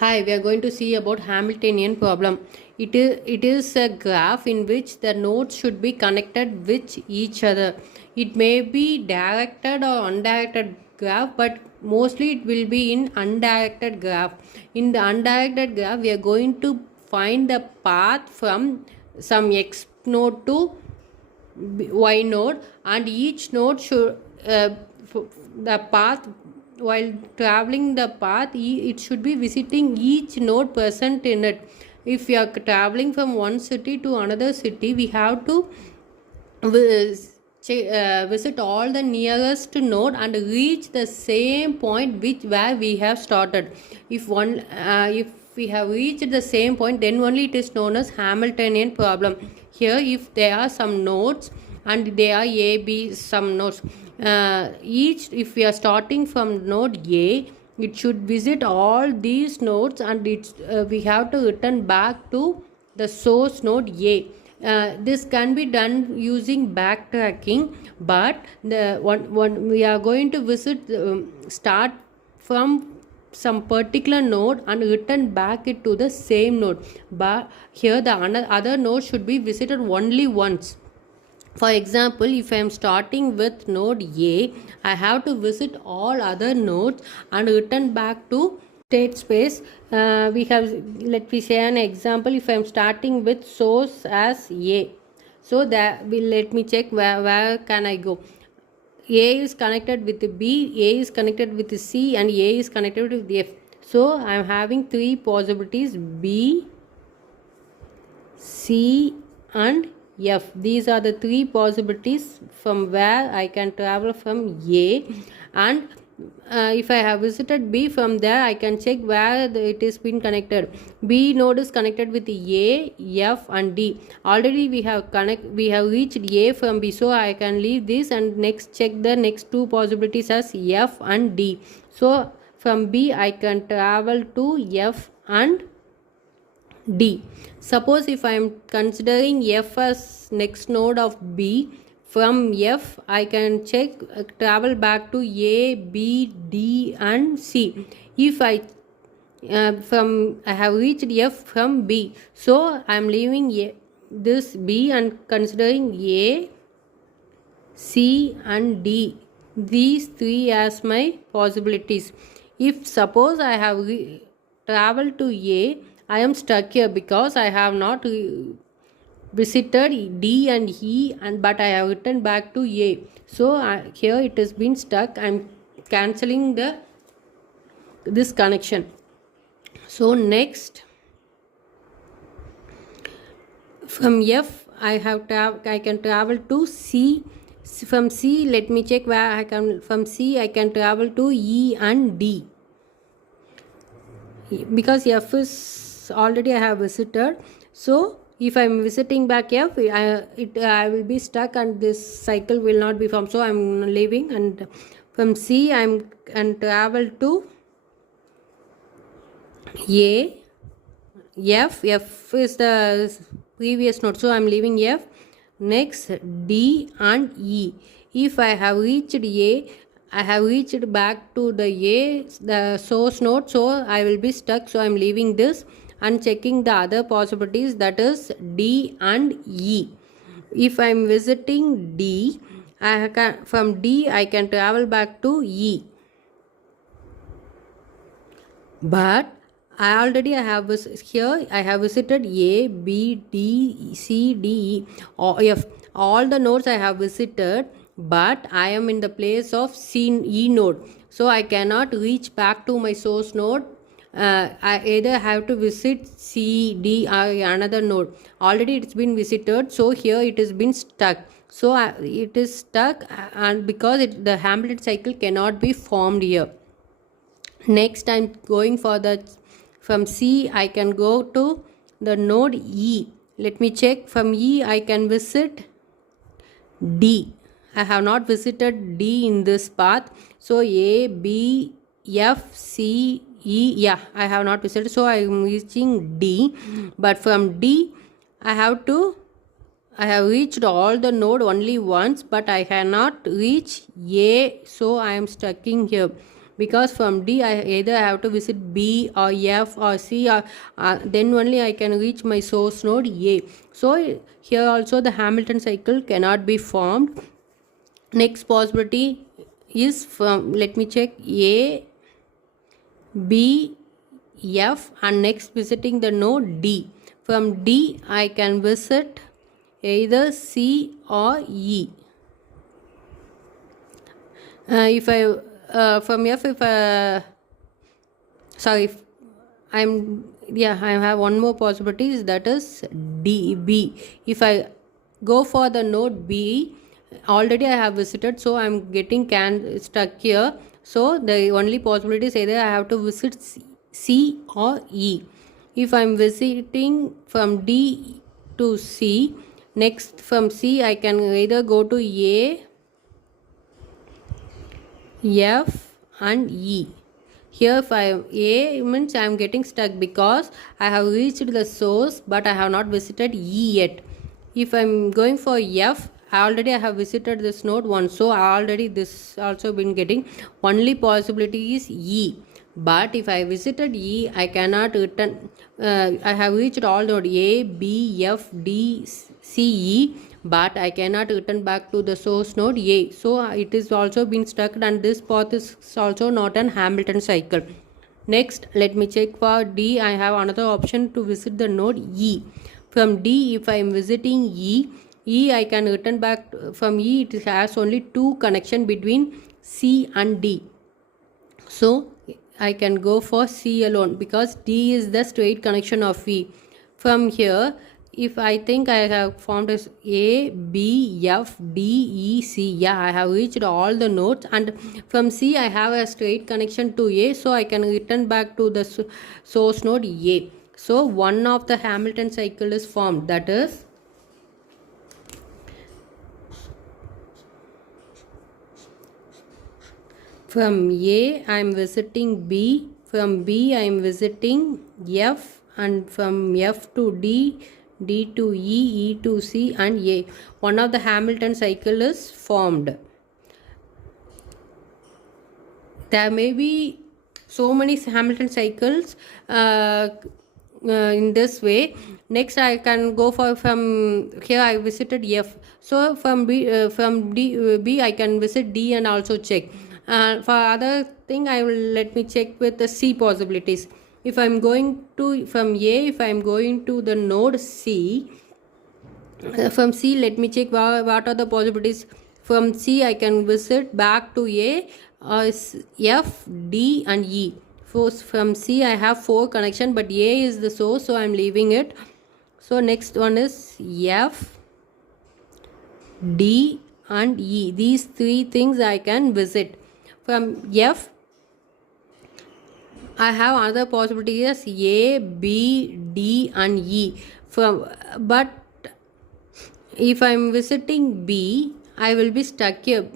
Hi, we are going to see about Hamiltonian problem. It is a graph in which the nodes should be connected with each other. It may be directed or undirected graph, but mostly it will be in undirected graph. In the undirected graph, we are going to find the path from some x node to y node, and each node should the path while traveling the path it should be visiting each node present in it. If we are traveling from one city to another city, we have to visit all the nearest node and reach the same point where we have started. If we have reached the same point, then only it is known as Hamiltonian problem. Here, if there are some nodes and they are a b some nodes, each if we are starting from node a, it should visit all these nodes, and we have to return back to the source node a. This can be done using backtracking, but the one we are going to visit start from some particular node and return back it to the same node, but here the other node should be visited only once. For example, if I am starting with node A, I have to visit all other nodes and return back to state space. Let me say an example. If I am starting with source as A, so that will let me check where can I go. A is connected with B, A is connected with C, and A is connected with F. So I am having three possibilities: B, C, and F. These are the three possibilities from where I can travel from A, and if I have visited B, from there I can check where it is been connected. B node is connected with A, F, and D. Already we have reached A from B, so I can leave this and next check the next two possibilities as F and D. So from B I can travel to F and D. Suppose if I am considering F as next node of B, from F I can check travel back to A, B, D, and C. If I have reached F from B, so I am leaving this B and considering A, C, and D, these three as my possibilities. If suppose I have traveled to A, I am stuck here because I have not visited D and E, but I have returned back to A. So here it has been stuck. I am cancelling this connection. So next, from F I can travel to C. From C, let me check where I can. From C I can travel to E and D, because F is already I have visited. So if I am visiting back F, I will be stuck and this cycle will not be formed. So I am leaving, and from C I can travel to A, F. F is the previous node, so I am leaving F. Next D and E. If I have reached A, I have reached back to the source node, so I will be stuck. So I am leaving this and checking the other possibilities, that is D and E. If I am visiting D, from D I can travel back to E. But I have visited A, B, D, C, D, E, or F. All the nodes I have visited, but I am in the place of E node, so I cannot reach back to my source node. I either have to visit C, D, or another node. Already it's been visited, so here it has been stuck. So it is stuck, and because the Hamiltonian cycle cannot be formed here. Next I'm going for from C I can go to the node E. Let me check. From E I can visit D. I have not visited D in this path, so A, B, F, C, E, yeah, I have not visited, so I am reaching D. But from D I have reached all the node only once, but I cannot reach A, so I am stuck in here. because from D I either have to visit B or F or C, or then only I can reach my source node A. So here also the Hamilton cycle cannot be formed. Next possibility is from, let me check, A, B, F, and next visiting the node D. From D I can visit either C or E. If I from F, if sorry, if I have one more possibility, that is B. If I go for the node B, already I have visited, so I'm getting stuck here. So the only possibility is either I have to visit C or E. If I'm visiting from D to C, next from C I can either go to A, F and E. Here A means I am getting stuck because I have reached the source but I have not visited E yet. If I am going for F, already I have visited this node once, so already this also been getting. Only possibility is E. But if I visited E, I cannot return. I have reached all node A, B, F, D, C, E, but I cannot return back to the source node A. So it is also been stuck, and this path is also not an Hamilton cycle. Next, let me check for D. I have another option to visit the node E. From D, if I am visiting E I can return back from E. It has only two connection between C and D. So I can go for C alone because D is the straight connection of E. From here, if I think I have formed as A, B, F, D, E, C. Yeah, I have reached all the nodes, and from C I have a straight connection to A, so I can return back to the source node A. So one of the Hamilton cycle is formed, that is from A I am visiting B, from B I am visiting F, and from F to D, D to E, E to C and A. One of the Hamilton cycle is formed. There may be so many Hamilton cycles in this way. Next I can go for, from here I visited F, so from B I can visit D and also check. For other thing I will, let me check with the C possibilities. If I am going to from A, if I am going to the node C, from C let me check what are the possibilities. From C I can visit back to A, F, D and E. From C I have 4 connection, but A is the source, so I am leaving it. So next one is F, D and E. These 3 things I can visit. From F I have another possibility as A, B, D and E. But if I am visiting B, I will be stuck here,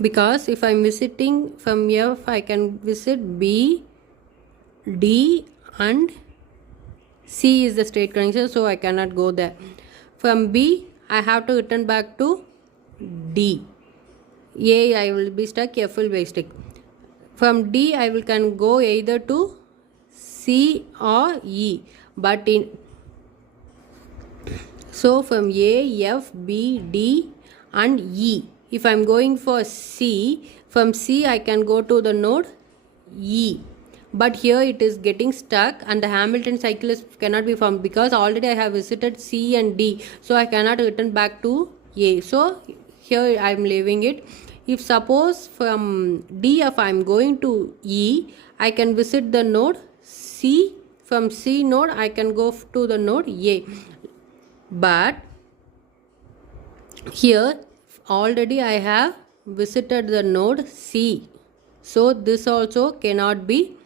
because if I am visiting from F, I can visit B, D and C is the straight connection, so I cannot go there. From B I have to return back to D. A I will be stuck, F will be stuck. From D I can go either to C or E, but so from A, F, B, D and E. If I am going for C, from C I can go to the node E, but here it is getting stuck and the Hamilton cycle cannot be formed because already I have visited C and D, so I cannot return back to A. So here I am leaving it. If suppose from D if I am going to E, I can visit the node C. From C node I can go to the node A, but here already I have visited the node C, so this also cannot be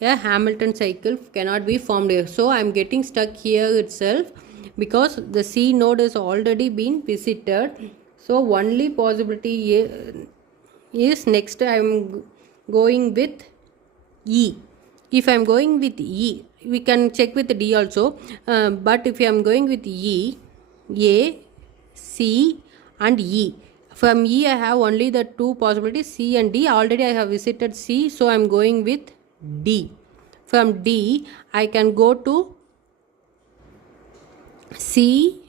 a Hamilton cycle, cannot be formed here. So I am getting stuck here itself because the C node is already been visited. So only possibility is next I am going with E. If I am going with E, we can check with D also, but if I am going with E, A, C and E, From E, I have only the two possibilities, C and D. Already I have visited C, so I am going with D. From D, I can go to C,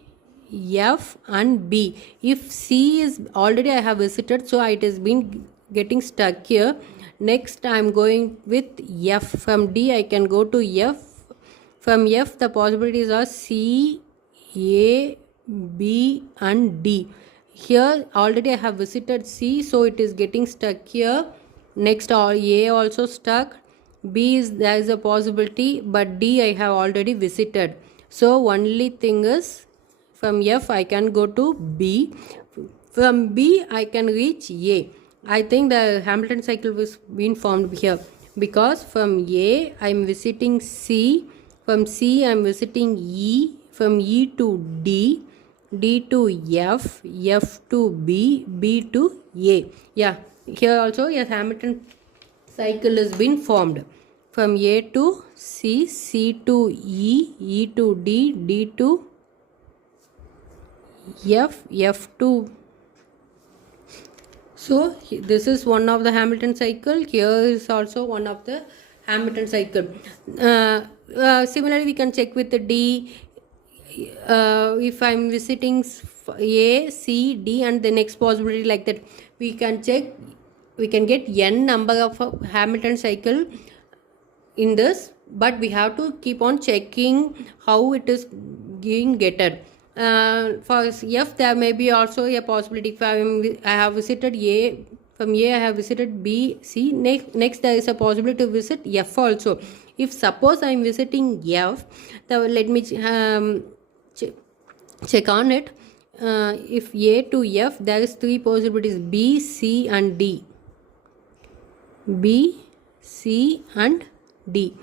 F and B. If C is already I have visited, so it has been getting stuck here. Next I am going with F. From D I can go to F. From F the possibilities are C, A, B and D. Here already I have visited C, so it is getting stuck here. Next A also stuck. B is there is a possibility, but D I have already visited. So only thing is from F I can go to B. From B I can reach A. I think the Hamilton cycle was being formed here because from A I am visiting C. From C I am visiting E. From E to D. D to F. F to B. B to A. Yeah, here also a Hamilton cycle has been formed. From A to C, C to E, E to D, D to F, F to. So this is one of the Hamilton cycle. Here is also one of the Hamilton cycle. Similarly, we can check with the D. If I am visiting A, C, D and the next possibility like that, we can check. We can get n number of Hamilton cycle in this, but we have to keep on checking how it is being getted. For F there may be also a possibility. If I have visited A, from A I have visited B, C, next there is a possibility to visit F also. If suppose I am visiting F, let me check on it. If A to F there is three possibilities, B, C and D. B, C and D.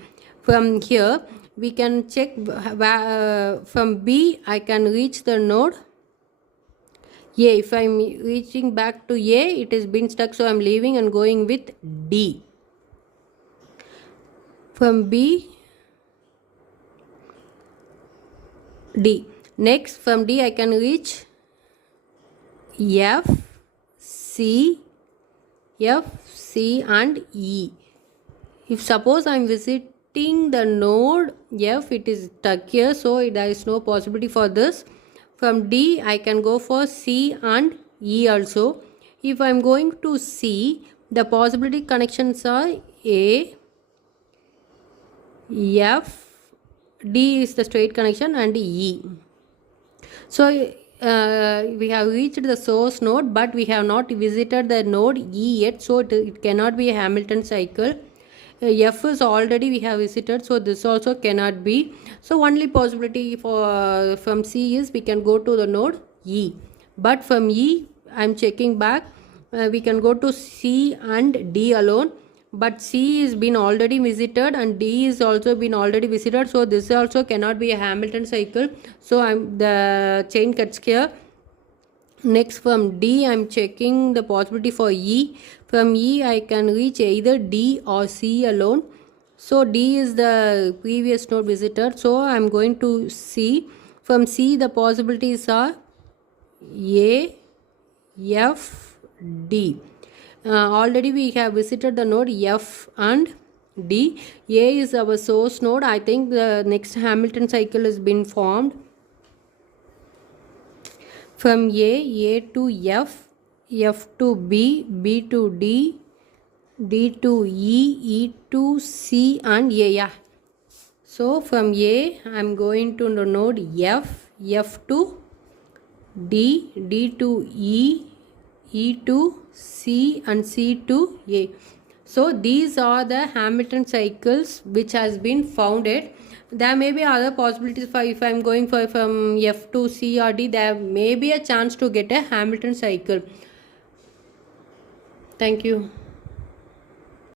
From here we can check from B I can reach the node A. If I am reaching back to A, it has been stuck, so I am leaving and going with D. From B, D. Next from D I can reach F, C, F, C and E. If suppose I am visiting the node F, it is stuck here, so there is no possibility for this. From D I can go for C and E also. If I am going to C, the possibility connections are A, F, D is the straight connection and E. So we have reached the source node, but we have not visited the node E yet, so it cannot be a Hamilton cycle. F is already we have visited, so this also cannot be. So only possibility for from C is we can go to the node E, but from E I am checking back, we can go to C and D alone, but C is been already visited and D is also been already visited, so this also cannot be a Hamilton cycle. So the chain cuts here. Next from D I am checking the possibility for E. From E I can reach either D or C alone. So D is the previous node visited, so I am going to C. From C the possibilities are A, F, D. Already we have visited the node F and D. A is our source node. I think the next Hamilton cycle has been formed. From A to F, F to B, B to D, D to E, E to C and A. Yeah. So from A I am going to the node F, F to D, D to E, E to C and C to A. So these are the Hamilton cycles which has been founded. There may be other possibilities for if I am going for from F to C or D, there may be a chance to get a Hamilton cycle. Thank you.